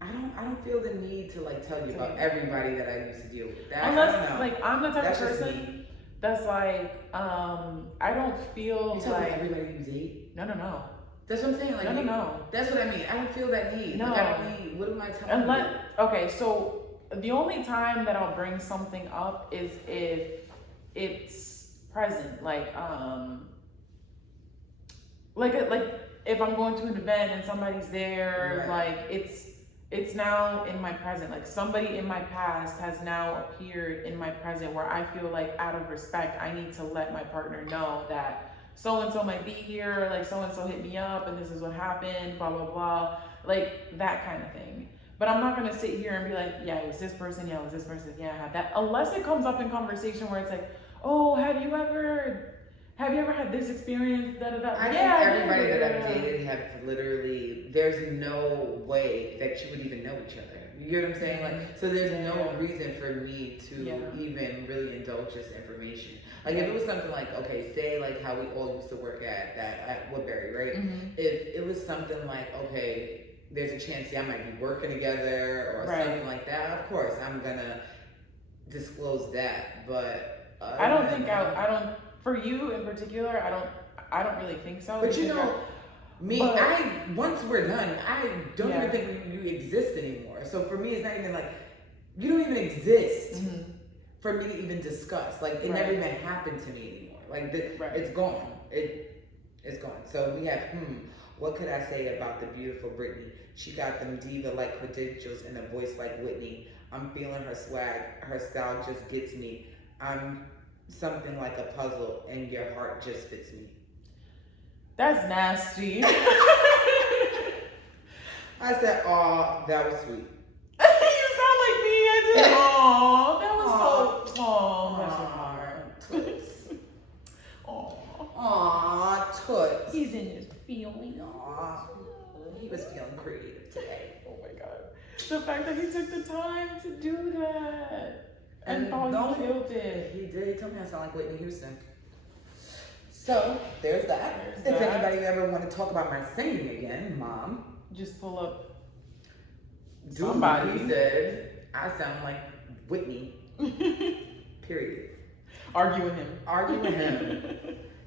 I don't feel the need to like tell you about everybody that I used to deal with. Unless like I'm the type of person that's like I don't feel like everybody you date. No. That's what I'm saying. Like no. That's what I mean. I don't feel that need. No. Like, I don't need. What am I telling you? Okay, so the only time that I'll bring something up is if it's present, like if I'm going to an event and somebody's there, like it's now in my present. Like somebody in my past has now appeared in my present where I feel like out of respect, I need to let my partner know that so-and-so might be here, like so-and-so hit me up and this is what happened, blah, blah, blah. Like that kind of thing. But I'm not gonna sit here and be like, yeah, it was this person, yeah, it was this person, yeah, I had that. Unless it comes up in conversation where it's like, oh, have you ever had this experience? Da, da, da. I think everybody that I've dated have literally, there's no way that you would even know each other. You get what I'm saying? Like, so there's no reason for me to even really indulge this information. Like if it was something like, okay, say like how we all used to work at Woodbury, right? If it was something like, okay, there's a chance I might be working together or something like that, of course I'm gonna disclose that. But I don't think I don't for you in particular, I don't really think so. But you know, once we're done, I don't even think you exist anymore. So for me, it's not even like you don't even exist for me to even discuss. Like it never even happened to me anymore. Like it's gone. It's gone. So we have what could I say about the beautiful Brittany? She got them diva-like credentials and a voice like Whitney. I'm feeling her swag. Her style just gets me. I'm something like a puzzle and your heart just fits me. That's nasty. I said, aw, that was sweet. You sound like me. I did. Aw, that was so. Aw, that's so hard. Toots. Aw, toots. He's in his feelings. Aw, he was feeling creative today. Oh my god. The fact that he took the time to do that. And thought he killed it. He did. He told me I sound like Whitney Houston. So, there's that. If anybody ever want to talk about my singing again, Mom. Just pull up somebody. He said, I sound like Whitney. Period. Argue with him.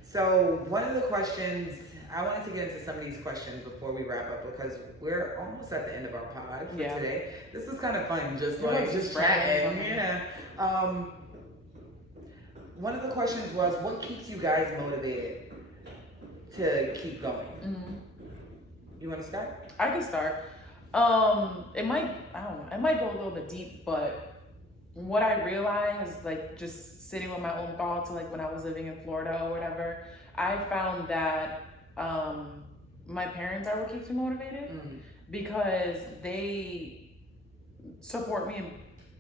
So, one of the questions, I wanted to get into some of these questions before we wrap up because we're almost at the end of our pod for today. This was kind of fun, just chatting. Yeah. One of the questions was, what keeps you guys motivated to keep going? You want to start? I can start. It might, I don't know, it might go a little bit deep, but what I realized, like just sitting with my own thoughts, like when I was living in Florida or whatever, I found that my parents are what keeps me motivated because they support me in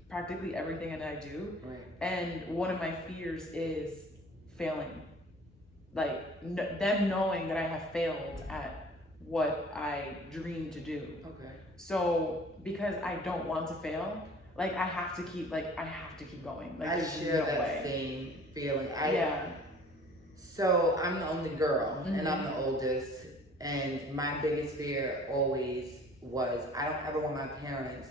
practically everything that I do. Right. And one of my fears is failing. Like them knowing that I have failed at what I dream to do. Okay. So because I don't want to fail, like I have to keep going. Like I share that same feeling. So I'm the only girl and I'm the oldest, and my biggest fear always was I don't ever want my parents,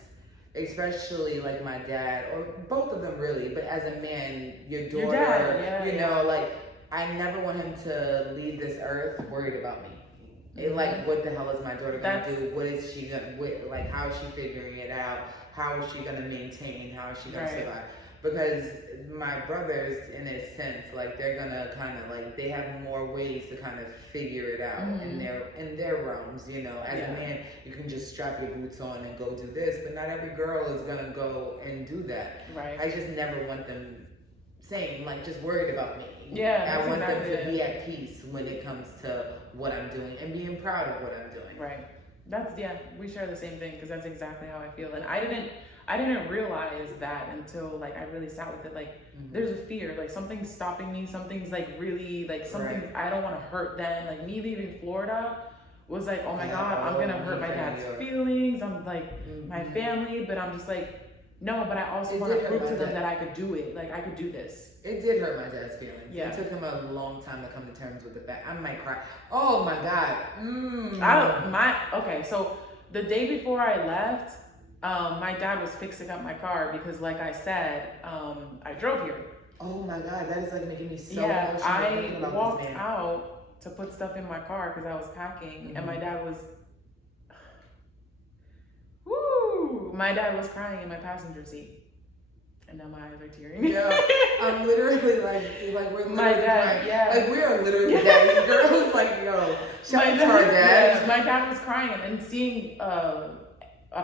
especially like my dad or both of them really, but as a man, your daughter, you know, like I never want him to leave this earth worried about me. Like, what the hell is my daughter gonna do? What is she gonna, like, how is she figuring it out? How is she gonna maintain? How is she gonna survive? Because my brothers, in a sense, like, they're gonna kind of, like, they have more ways to kind of figure it out in their realms, you know. As a man, you can just strap your boots on and go do this, but not every girl is gonna go and do that. Right. I just never want them saying, like, just worried about me. I want them to be at peace when it comes to what I'm doing and being proud of what I'm doing. Right. That's, we share the same thing because that's exactly how I feel. And I didn't realize that until like I really sat with it. Like there's a fear, like something's stopping me, something's like really like something I don't want to hurt them. Like me leaving Florida was like, oh my God, I'm gonna hurt my dad's feelings. I'm like my family, but I'm just like, no, but I also want to prove to them that I could do it. Like I could do this. It did hurt my dad's feelings. It took him a long time to come to terms with the fact. I might cry. Oh my God. Okay, so the day before I left, my dad was fixing up my car because, like I said, I drove here. Oh my God, that is like making me so emotional. I walked out to put stuff in my car because I was packing, and my dad was. My dad was crying in my passenger seat. And now my eyes are tearing. Yeah, I'm literally like we're literally crying. Like we are literally daddy girls. Like yo, shout out to our dads. My dad was crying, and seeing a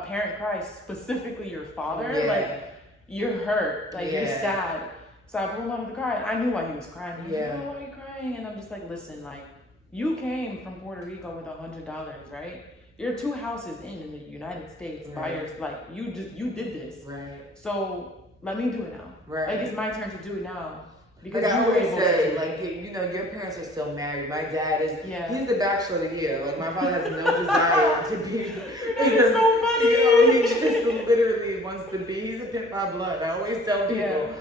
parent cry, specifically your father, like you're hurt, like you're sad. So I pulled him out of the car, and I knew why he was crying. He was like, oh, why are you crying? And I'm just like, listen, like you came from Puerto Rico with $100, right? You're 2 houses in the United States by yourself. Like you did this, right? So let me do it now. Right. Like it's my turn to do it now. Because I always say, like, you know, your parents are still married. My dad is, he's the bachelor of the year. Like, my father has no desire to be. It's so funny. You know, he just literally wants to be. He's a pimp by blood. I always tell people.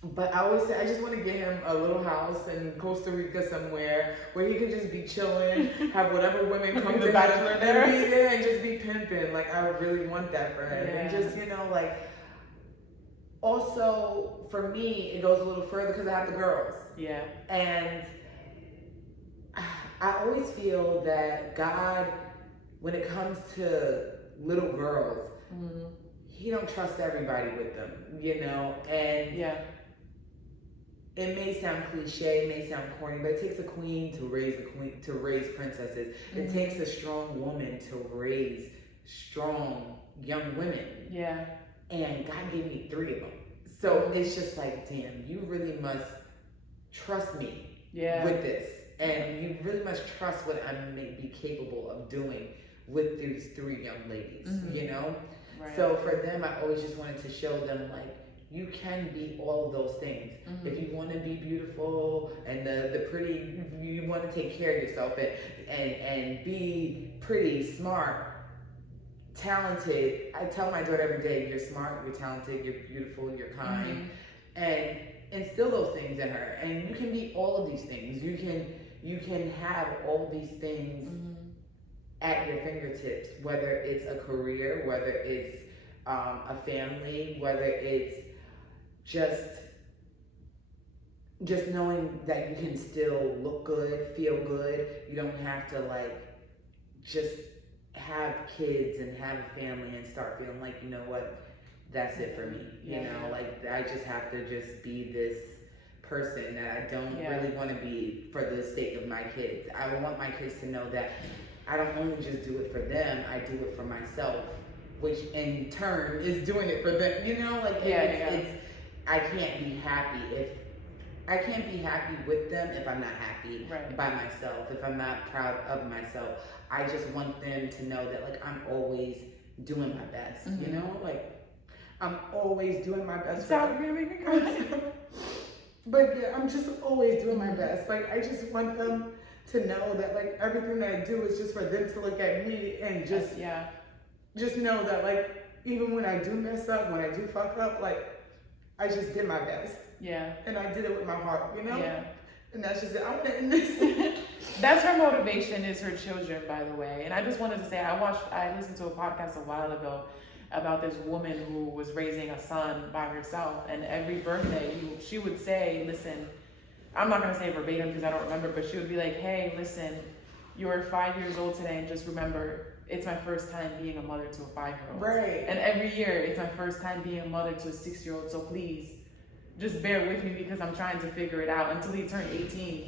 But I always say, I just want to get him a little house in Costa Rica somewhere where he can just be chilling, have whatever women come to him and be there and just be pimping. Like, I really want that for him. And just, you know, like, also, for me, it goes a little further because I have the girls. Yeah. And I always feel that God, when it comes to little girls, he don't trust everybody with them, you know? And it may sound cliche, it may sound corny, but it takes a queen to raise princesses. It takes a strong woman to raise strong young women. Yeah. And God gave me 3 of them. So it's just like, damn, you really must trust me with this. And you really must trust what I may be capable of doing with these 3 young ladies, you know? Right. So for them, I always just wanted to show them, like, you can be all of those things. If you want to be beautiful and the pretty, you want to take care of yourself and be pretty, smart, talented. I tell my daughter every day, you're smart, you're talented, you're beautiful, you're kind, and instill those things in her. And you can be all of these things. You can have all these things at your fingertips, whether it's a career, whether it's a family, whether it's just knowing that you can still look good, feel good. You don't have to like just have kids and have a family and start feeling like, you know what, that's it for me. You know, like I just have to just be this person, that I don't really want to be for the sake of my kids. I want my kids to know that I don't only just do it for them, I do it for myself, which in turn is doing it for them, you know? Like, it's I can't be happy with them if I'm not happy by myself, if I'm not proud of myself. I just want them to know that, like, I'm always doing my best, you know? Like, I'm always doing my best. Stop, you're gonna make me cry. But yeah, I'm just always doing my best. Like, I just want them to know that, like, everything that I do is just for them to look at me and just know that, like, even when I do mess up, when I do fuck up, like, I just did my best. Yeah. And I did it with my heart, you know? Yeah. And that's just it. I want to end this. That's her motivation, is her children, by the way. And I just wanted to say, I listened to a podcast a while ago about this woman who was raising a son by herself, and every birthday she would say, listen, I'm not going to say verbatim because I don't remember, but she would be like, hey, listen, you're 5 years old today, and just remember, it's my first time being a mother to a 5-year-old. Right. And every year, it's my first time being a mother to a 6-year-old, so please, just bear with me because I'm trying to figure it out. Until he turned 18,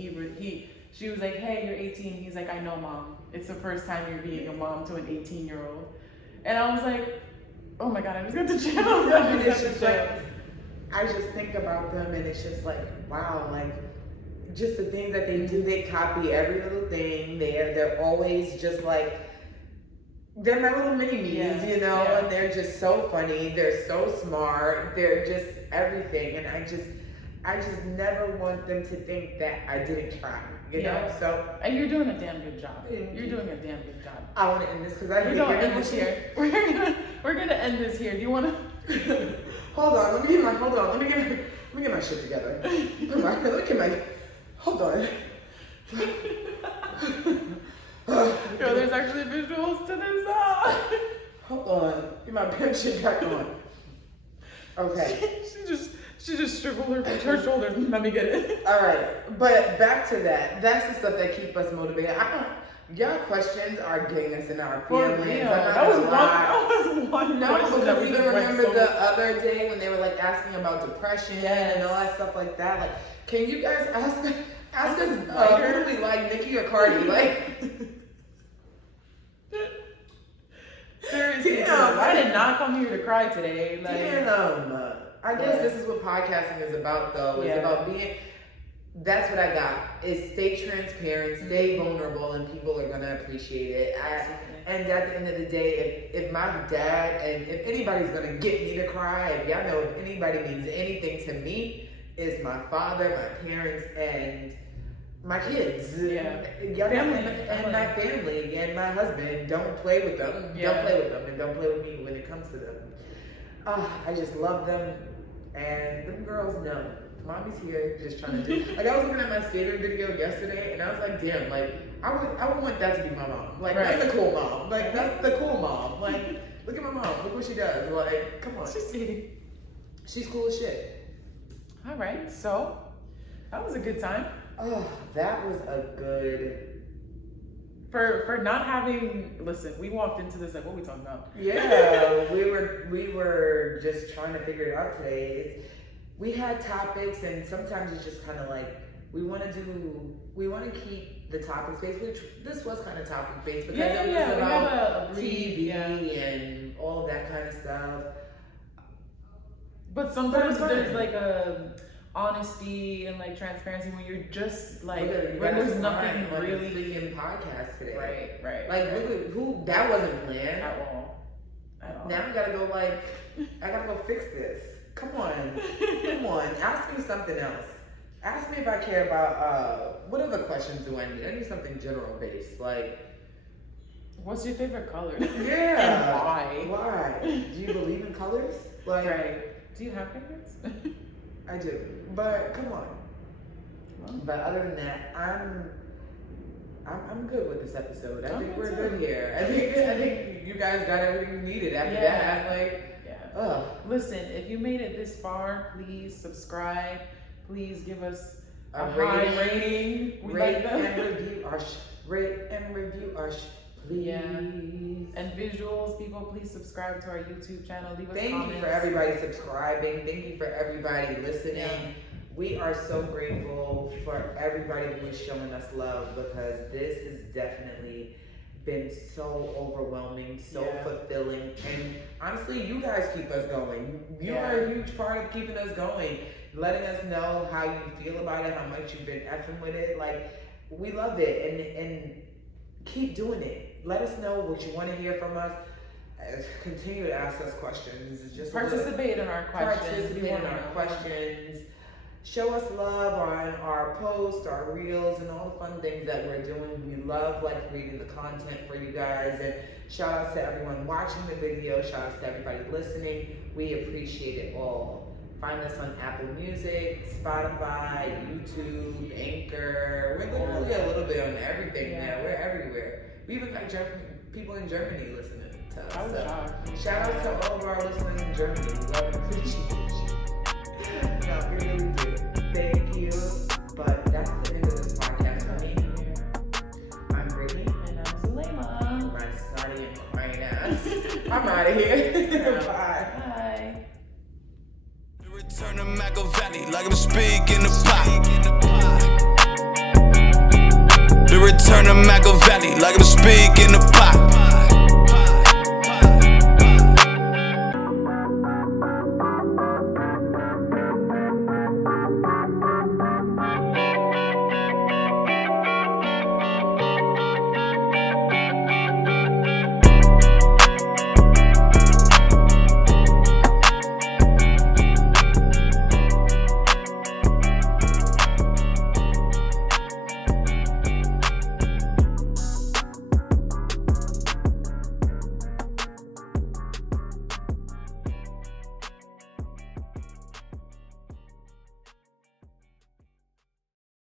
she was like, hey, you're 18. He's like, I know, Mom. It's the first time you're being a mom to an 18-year-old. And I was like, oh my God, I just got to chill. I just think about them, and it's just like, wow, like, just the things that they do, they copy every little thing. They're always just like, they're my little mini-me's, you know, and they're just so funny. They're so smart. They're just everything. And I just never want them to think that I didn't try, you know? So, and you're doing a damn good job. You're doing a damn good job. I want to end this because I think we're gonna end this here. We're gonna end this here. Do you want to? Hold on. Let me get my shit together. Hold on. Yo, there's actually visuals to this. Hold on. Get my pen shit back on. Okay. She just struggled her shoulders. Let me get it. All right. But back to that. That's the stuff that keep us motivated. Y'all questions are getting us in our feelings. That was one. No, because even remember the other day when they were like asking about depression and all that stuff like that. Like, can you guys ask us who do we like, Nicki or Cardi? Like, seriously, I did not come here to cry today. Like, I guess this is what podcasting is about, though. It's about being. That's what I got. Is stay transparent, stay vulnerable, and people are gonna appreciate it. And at the end of the day, if my dad and if anybody's gonna get me to cry, if y'all know if anybody means anything to me, it's my father, my parents, and my kids. Yeah. And my family and my husband. Don't play with them. Yeah. Don't play with them, and don't play with me when it comes to them. I just love them, and them girls know. Mommy's here just trying to do. Like, I was looking at my skater video yesterday, and I was like, damn, like, I would want that to be my mom. Like, that's the cool mom. Like, that's the cool mom. Like, look at my mom. Look what she does. Like, come on. She's cool as shit. All right, so that was a good time. Oh, that was a good. For not having, listen, we walked into this like, what are we talking about? Yeah, we were just trying to figure it out today. We had topics, and sometimes it's just kind of like we want to keep the topic based, which this was kind of topic based because it was about TV and all of that kind of stuff. But sometimes there's like a honesty and like transparency when you're just like when there's nothing really in podcast today. Right. Like look at who that wasn't planned at all. Now I gotta go fix this. Come on. Ask me something else. Ask me if I care about what other questions do I need? I need something general based. Like, what's your favorite color? Yeah. And why? Why? Do you believe in colors? Like, right. Do you have favorites? I do. But come on. But other than that, I'm good with this episode. I think we're good here. I think you guys got everything you needed after that. Like, listen, if you made it this far, please subscribe. Please give us a high rating. Rate and review us. Please. Yeah. And visuals, people, please subscribe to our YouTube channel. Leave us comments. Thank you for everybody subscribing. Thank you for everybody listening. We are so grateful for everybody who is showing us love, because this has definitely been so overwhelming, so fulfilling, and honestly, you guys keep us going. You are a huge part of keeping us going, letting us know how you feel about it, how much you've been effing with it. Like, we love it, and keep doing it. Let us know what you want to hear from us. Continue to ask us questions. Just participate in our questions. Participate in our questions. Show us love on our posts, our reels, and all the fun things that we're doing. We love creating the content for you guys. And shout outs to everyone watching the video. Shout outs to everybody listening. We appreciate it all. Find us on Apple Music, Spotify, YouTube, Anchor. We're literally a little bit on everything now. We're everywhere. We even got people in Germany listening to us. So shout out to all of our listeners in Germany. We love and appreciate you. No, we really do. Thank you. But that's the end of this podcast for me. I'm Brittany. And I'm Zuleyma. My snotty and crying ass. I'm out of here. Bye. Bye. Return to Machiavelli like I'm speaking the pot. The return of Machiavelli like I'm speaking the pot.